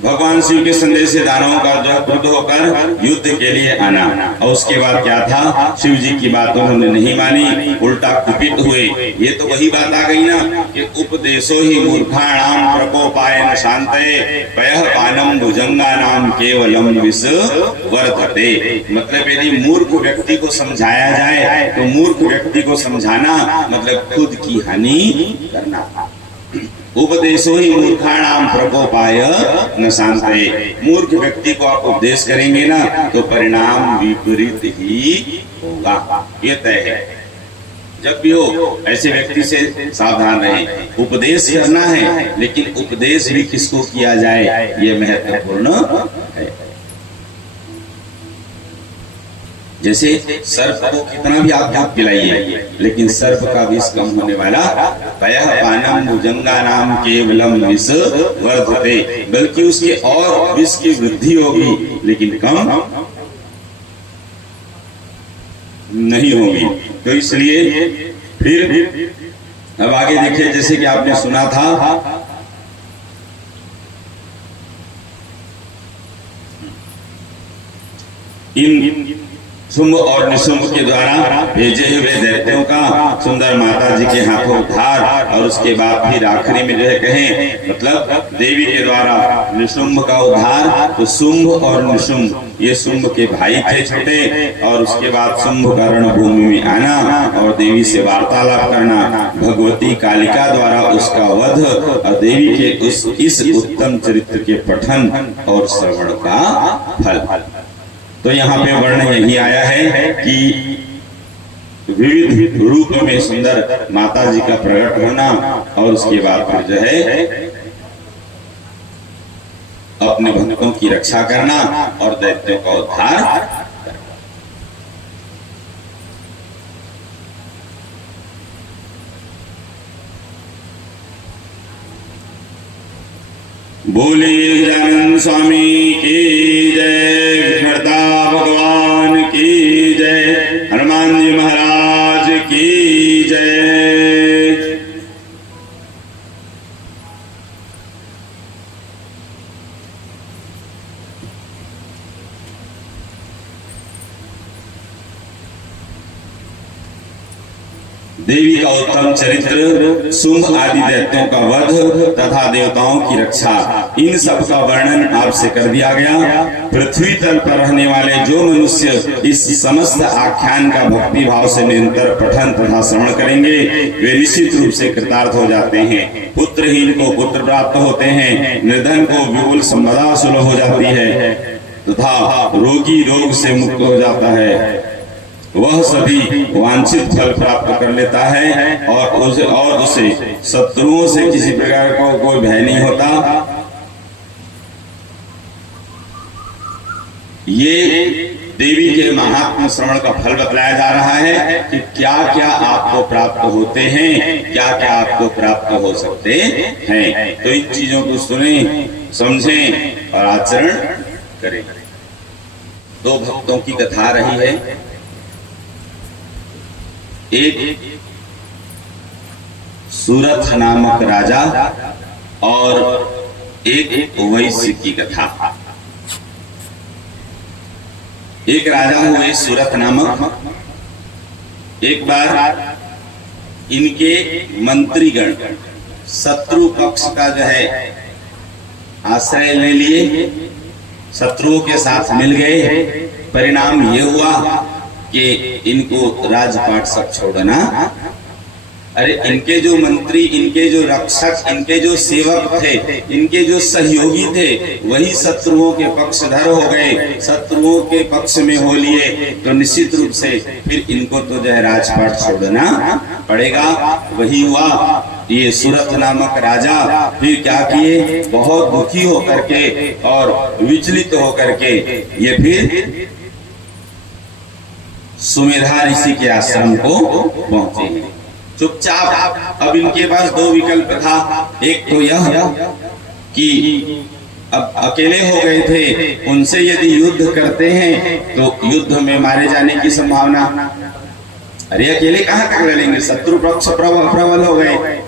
भगवान शिव के संदेश से दानवों का जो क्रुद्ध होकर युद्ध के लिए आना, और उसके बाद क्या था, शिव जी की बात उन्होंने नहीं मानी, उल्टा कुपित हुए। ये तो वही बात आ गई ना कि उपदेशो ही मूर्खाणाम प्रकोपायन शांतये पयः पानम भुजंगानाम केवलम विष वर्धते। मतलब यदि मूर्ख व्यक्ति को समझाया जाए तो मूर्ख व्यक्ति को समझाना मतलब खुद की हानि करना। उपदेशो ही मूर्खाणाम प्रकोपाय न शांतये। मूर्ख व्यक्ति को आप उपदेश करेंगे ना तो परिणाम विपरीत ही होगा, ये तय है। जब भी हो ऐसे व्यक्ति से सावधान रहें। उपदेश करना है, लेकिन उपदेश भी किसको किया जाए, ये महत्वपूर्ण है। जैसे सर्प को कितना भी आप दूध पिलाइए, लेकिन सर्प का विष कम होने वाला पयः पानम भुजंगा नाम केवलम विष वर्धते, बल्कि उसके और विष की वृद्धि होगी लेकिन कम नहीं होगी। तो इसलिए फिर अब आगे देखिए, जैसे कि आपने सुना था इन शुंभ और निशुंभ के द्वारा भेजे हुए दैत्यों का सुंदर माता जी के हाथों उद्धार, और उसके बाद फिर आखिरी में जो है कहें, मतलब देवी के द्वारा निशुंभ का उद्धार। तो शुंभ और निशुंभ ये शुंभ के भाई थे छोटे, और उसके बाद शुंभ का रणभूमि में आना और देवी से वार्तालाप करना, भगवती कालिका द्वारा उसका वध और देवी के इस उत्तम चरित्र के पठन और श्रवण का फल। तो यहाँ पे वर्ण यही आया है कि विविध रूप में सुंदर माता जी का प्रकट होना, और उसके बाद फिर जो है अपने भक्तों की रक्षा करना और दैत्यों का उद्धार। बोलिए गजानन स्वामी की जय, विघ्नहर्ता भगवान की जय, हनुमान जी महाराज की जय। देवी का उत्तम चरित्र, शुंभ आदि दैत्यों का वध तथा देवताओं की रक्षा, इन सब का वर्णन आपसे कर दिया गया। पृथ्वी तल पर रहने वाले जो मनुष्य इस समस्त आख्यान का भक्ति भाव से निरंतर पठन तथा श्रवण करेंगे, वे निश्चित रूप से कृतार्थ हो जाते हैं। पुत्रहीन को पुत्र प्राप्त होते हैं, निर्धन को विपुल संपदा सुलभ हो जाती है, तथा रोगी रोग से मुक्त हो जाता है। वह सभी वांछित फल प्राप्त कर लेता है, और उसे शत्रुओं से किसी प्रकार का कोई भय नहीं होता। ये देवी के महात्म श्रवण का फल बतलाया जा रहा है कि क्या क्या आपको प्राप्त होते हैं, क्या क्या आपको प्राप्त हो सकते हैं। तो इन चीजों को सुने, समझें और आचरण करें। दो भक्तों की कथा रही है, एक सूरथ नामक राजा और एक वैश्य की कथा। एक राजा हुए सूरथ नामक, एक बार इनके मंत्रीगण शत्रु पक्ष का जो है आश्रय ले लिए, शत्रुओं के साथ मिल गए। परिणाम ये हुआ कि इनको राजपाट सब छोड़ना। अरे इनके जो मंत्री, इनके जो रक्षक, इनके जो सेवक थे, इनके जो सहयोगी थे, वही शत्रुओं के पक्षधर हो गए, शत्रुओं के पक्ष में हो लिए। तो निश्चित रूप से फिर इनको तो जो है राजपाट छोड़ना पड़ेगा। वही हुआ। ये सूरथ नामक राजा फिर क्या किए, बहुत दुखी होकर के और विचलित होकर के ये फिर सुमेधा ऋषि के आश्रम को पहुंचे चुपचाप। अब इनके पास दो विकल्प था। एक तो यह कि अब अकेले हो गए थे, उनसे यदि युद्ध करते हैं तो युद्ध में मारे जाने की संभावना। अरे अकेले कहां तक लड़ेंगे, शत्रु पक्ष प्रबल हो गए।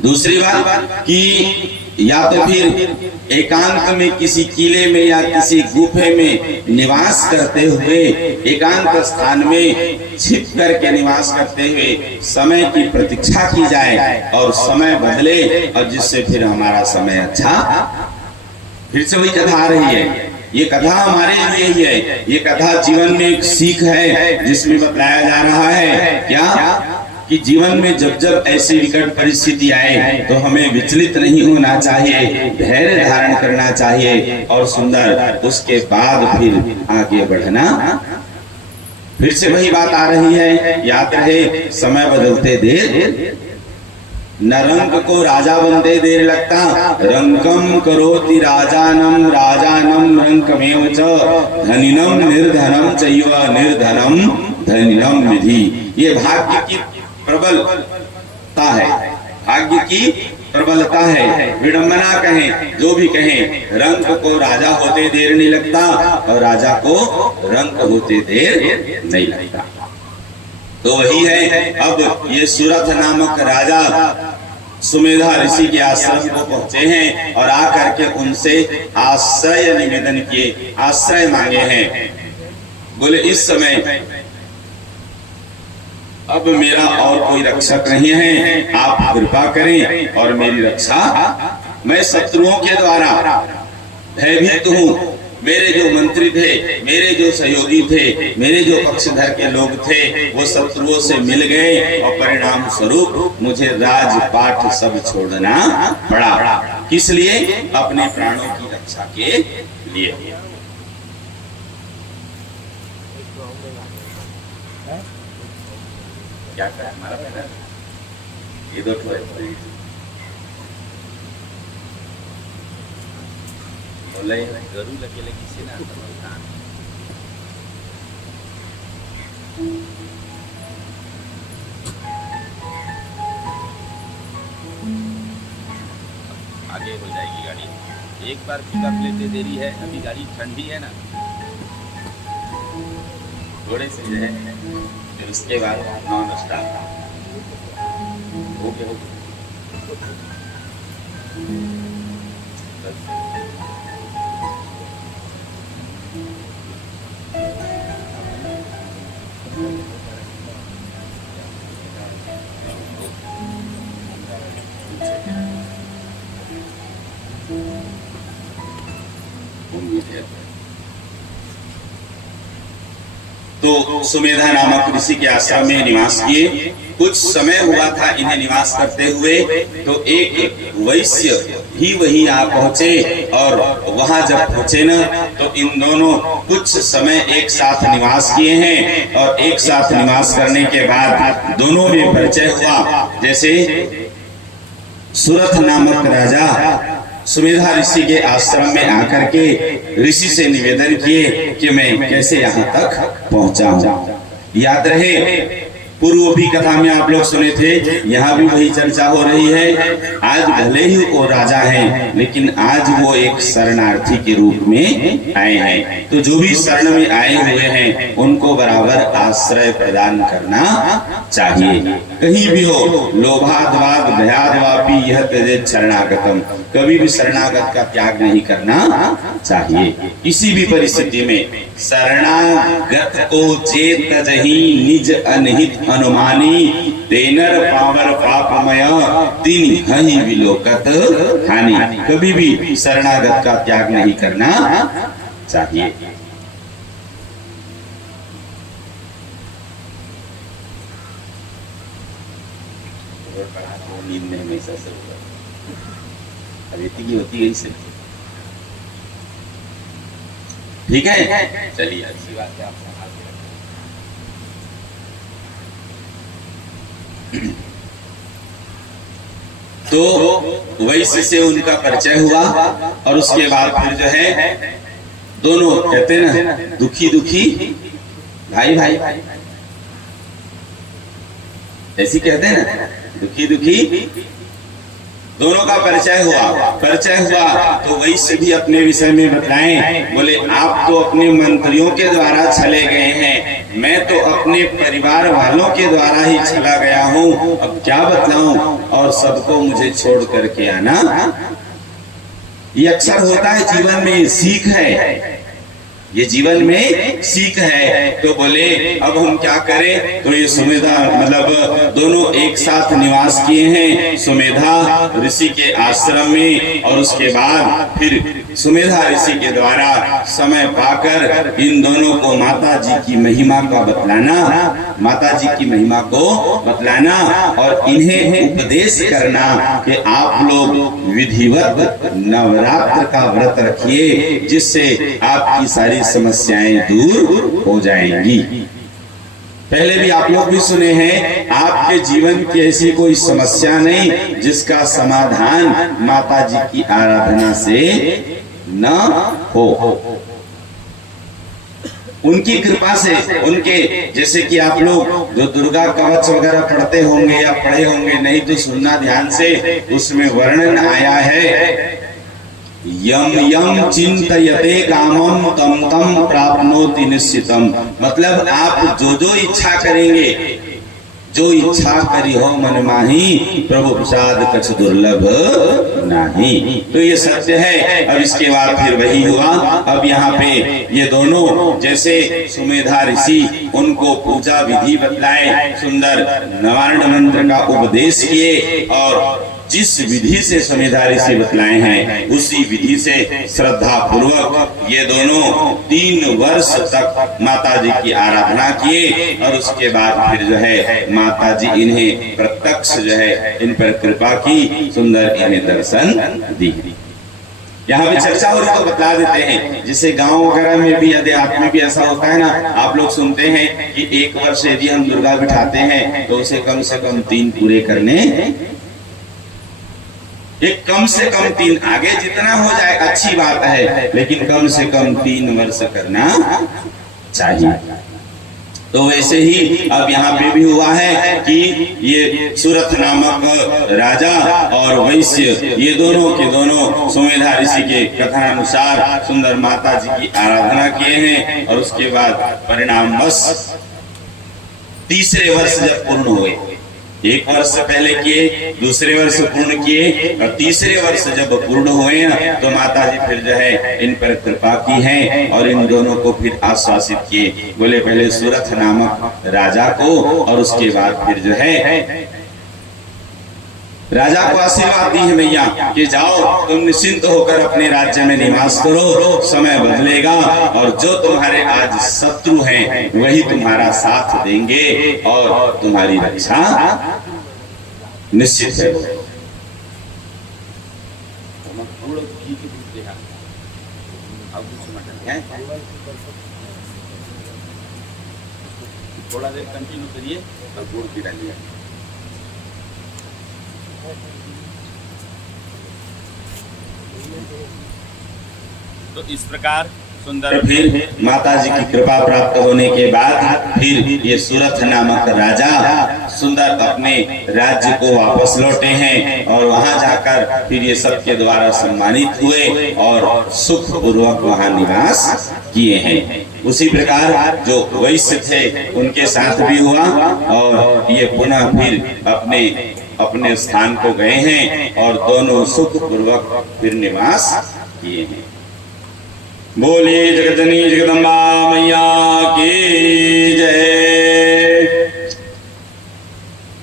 दूसरी बात कि या तो फिर एकांत में किसी किले में या किसी गुफे में निवास करते हुए, एकांत स्थान में छिप करके निवास करते हुए समय की प्रतीक्षा की जाए और समय बदले, और जिससे फिर हमारा समय अच्छा। फिर से वही कथा आ रही है। ये कथा हमारे लिए ही है। ये कथा जीवन में एक सीख है, जिसमें बताया जा रहा है क्या कि जीवन में जब जब ऐसी विकट परिस्थिति आए तो हमें विचलित नहीं होना चाहिए, धैर्य धारण करना चाहिए और सुंदर उसके बाद फिर आगे बढ़ना। फिर से वही बात आ रही है, याद रहे, समय बदलते देर न रंक को राजा बनते देर लगता, रंकम करोति राजानम राजानम रंक अंकमेव च धनिनम निर्धनम चैव निर्धनम धनिनम विधि। ये भाग्य की प्रबलता है, भाग्य की प्रबलता है। विडंबना कहें, जो भी कहें, रंक को राजा होते देर नहीं लगता और राजा को रंक होते देर नहीं लगता। तो वही है। अब ये सुरथ नामक राजा सुमेधा ऋषि के आश्रम को पहुंचे हैं और आकर के उनसे आश्रय निवेदन किए, आश्रय मांगे हैं। बोले इस समय अब मेरा और कोई रक्षक नहीं है, आप कृपा करें और मेरी रक्षा। मैं शत्रुओं के द्वारा भयभीत हूँ। मेरे जो मंत्री थे, मेरे जो सहयोगी थे, मेरे जो पक्षधर के लोग थे, वो शत्रुओं से मिल गए और परिणाम स्वरूप मुझे राजपाट सब छोड़ना पड़ा। किस लिए? अपने प्राणों की रक्षा के लिए। क्या करें, हमारा पहना ये दो गरु लगे लगी से ना आगे हो जाएगी गाड़ी। एक बार पिकअप लेते देरी है, अभी गाड़ी ठंडी है ना, थोड़े से जो है फिर उसके बाद नॉन स्टॉप ओके। तो सुमेधा नामक ऋषि के आश्रम में निवास किए। कुछ समय हुआ था इन्हें निवास करते हुए, तो एक वैश्य भी वहीं आ पहुंचे और वहां जब पहुंचे न, तो इन दोनों कुछ समय एक साथ निवास किए हैं और एक साथ निवास करने के बाद दोनों में परिचय हुआ। जैसे सुरथ नामक राजा सुमेधा ऋषि के आश्रम में आकर के ऋषि से निवेदन किए कि मैं कैसे यहाँ तक पहुंचा हूँ। याद रहे पूर्व भी कथा में आप लोग सुने थे, यहाँ भी वही चर्चा हो रही है। आज भले ही वो राजा हैं, लेकिन आज वो एक शरणार्थी के रूप में आए हैं। तो जो भी शरण में आए हुए हैं उनको बराबर आश्रय प्रदान करना चाहिए। कहीं भी हो, लोभाद्वाद भयाद्वापि यह त्यजेत शरणागतम, कभी भी शरणागत का त्याग नहीं करना चाहिए। किसी भी परिस्थिति में शरणागत को जे तजहि निज अनहित अनुमानी, तेनर पावर पापमय तीन हहि विलोकत हानि। कभी भी शरणागत का त्याग नहीं करना चाहिए। नींद में हमेशा से होती है इससे। ठीक है, चलिए अच्छी बात है। आप तो वैश्य से उनका परिचय हुआ और उसके बाद फिर जो है दोनों कहते ना दुखी दुखी भाई भाई, ऐसी कहते हैं ना, दुखी दुखी दोनों का परिचय हुआ। तो वैश्य भी अपने विषय में बताएं। बोले आप तो अपने मंत्रियों के द्वारा छले गए हैं, मैं तो अपने परिवार वालों के द्वारा ही छला गया हूँ। अब क्या बतलाऊं, और सबको मुझे छोड़ करके आना। ये अक्सर होता है जीवन में, सीख है ये, जीवन में सीख है। तो बोले अब हम क्या करें। तो ये सुमेधा मतलब दोनों एक साथ निवास किए हैं सुमेधा ऋषि के आश्रम में, और उसके बाद फिर सुमेधा ऋषि के द्वारा समय पाकर इन दोनों को माता जी की महिमा का बतलाना, और इन्हें उपदेश करना कि आप लोग विधिवत नवरात्र का व्रत रखिए, जिससे आपकी सारी समस्याएं दूर हो जाएंगी। पहले भी आप लोग भी सुने हैं, आपके जीवन की ऐसी कोई समस्या नहीं जिसका समाधान माता जी की आराधना से न हो। उनकी कृपा से, उनके जैसे कि आप लोग जो दुर्गा कवच वगैरह पढ़ते होंगे या पढ़े होंगे, नहीं तो सुनना ध्यान से, उसमें वर्णन आया है यम यम चिंतयते कामम तम तम प्राप्नोति निश्चितम। मतलब आप जो जो इच्छा करेंगे, जो इच्छा करी हो मन माही, प्रभु प्रसाद कछ दुर्लभ नहीं। तो ये सत्य है। अब इसके बाद फिर वही हुआ। अब यहाँ पे ये दोनों जैसे सुमेधा ऋषि उनको पूजा विधि बतलाए, सुंदर नवारण मंत्र का उपदेश किए, और जिस विधि से सुमेधा ऋषि बतलाए हैं उसी विधि से श्रद्धा पूर्वक ये दोनों 3 वर्ष तक माता जी की आराधना किए। और उसके बाद फिर जो है माता जी इन्हें प्रत्यक्ष जो है इन पर कृपा की, सुंदर इन्हें दर्शन दी। यहाँ पे चर्चा हो रही तो बता देते हैं, जैसे गांव वगैरह में भी अध्यात्म में भी ऐसा होता है ना, आप लोग सुनते हैं कि 1 वर्ष यदि हम दुर्गा बिठाते हैं तो उसे कम से कम 3 पूरे करने, एक कम से कम 3, आगे जितना हो जाए अच्छी बात है, लेकिन कम से कम 3 वर्ष करना चाहिए। तो वैसे ही अब यहाँ पे भी हुआ है कि ये सुरथ नामक राजा और वैश्य ये दोनों के दोनों सुमेधा ऋषि के कथनानुसार सुंदर माता जी की आराधना किए हैं। और उसके बाद परिणामवश 3रे वर्ष जब पूर्ण हुए, 1 वर्ष पहले किए, दूसरे वर्ष पूर्ण किए, और 3रे वर्ष जब पूर्ण हुए तो माता जी फिर जो है इन पर कृपा की है और इन दोनों को फिर आश्वासित किए। बोले पहले सुरथ नामक राजा को, और उसके बाद फिर जो है राजा को आशीर्वाद दी है मैया कि जाओ तुम निश्चिंत होकर अपने राज्य में निवास करो, समय बदलेगा और जो तुम्हारे आज शत्रु हैं वही तुम्हारा साथ देंगे और तुम्हारी रक्षा निश्चित है। थोड़ा देर कंटिन्यू करिए और गुड़ की डालिए। तो इस प्रकार सुंदर फिर माता जी की कृपा प्राप्त होने के बाद फिर ये सुरथ नामक राजा सुंदर अपने राज्य को वापस लौटे हैं और वहां जाकर फिर ये सबके द्वारा सम्मानित हुए और सुख पूर्वक वहां निवास किए हैं। उसी प्रकार जो वैश्य थे उनके साथ भी हुआ और ये पुनः फिर अपने स्थान को गए हैं और दोनों सुख पूर्वक फिर निवास किए हैं। बोलिए जगतजननी जगदम्बा मैया की जय।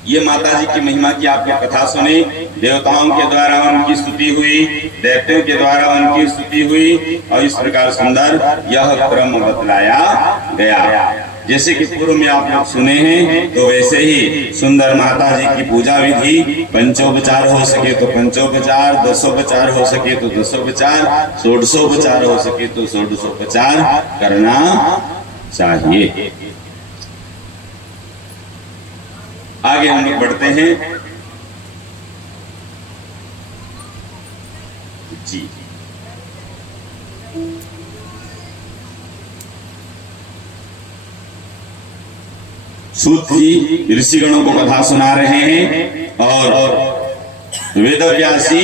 ये माता जी की महिमा की आपने कथा सुनी, देवताओं के द्वारा उनकी स्तुति हुई, दैत्यों के द्वारा उनकी स्तुति हुई और इस प्रकार सुंदर यह क्रम बतलाया गया। जैसे कि पूर्व में आप लोग सुने हैं तो वैसे ही सुंदर माता जी की पूजा विधि पंचोपचार हो सके तो पंचोपचार, 10ोपचार हो सके तो 10ओपचार, 16ओपचार हो सके तो 16ओपचार करना चाहिए। आगे हम लोग बढ़ते हैं जी। सूत जी ऋषिगणों को कथा सुना रहे हैं और वेदव्यासी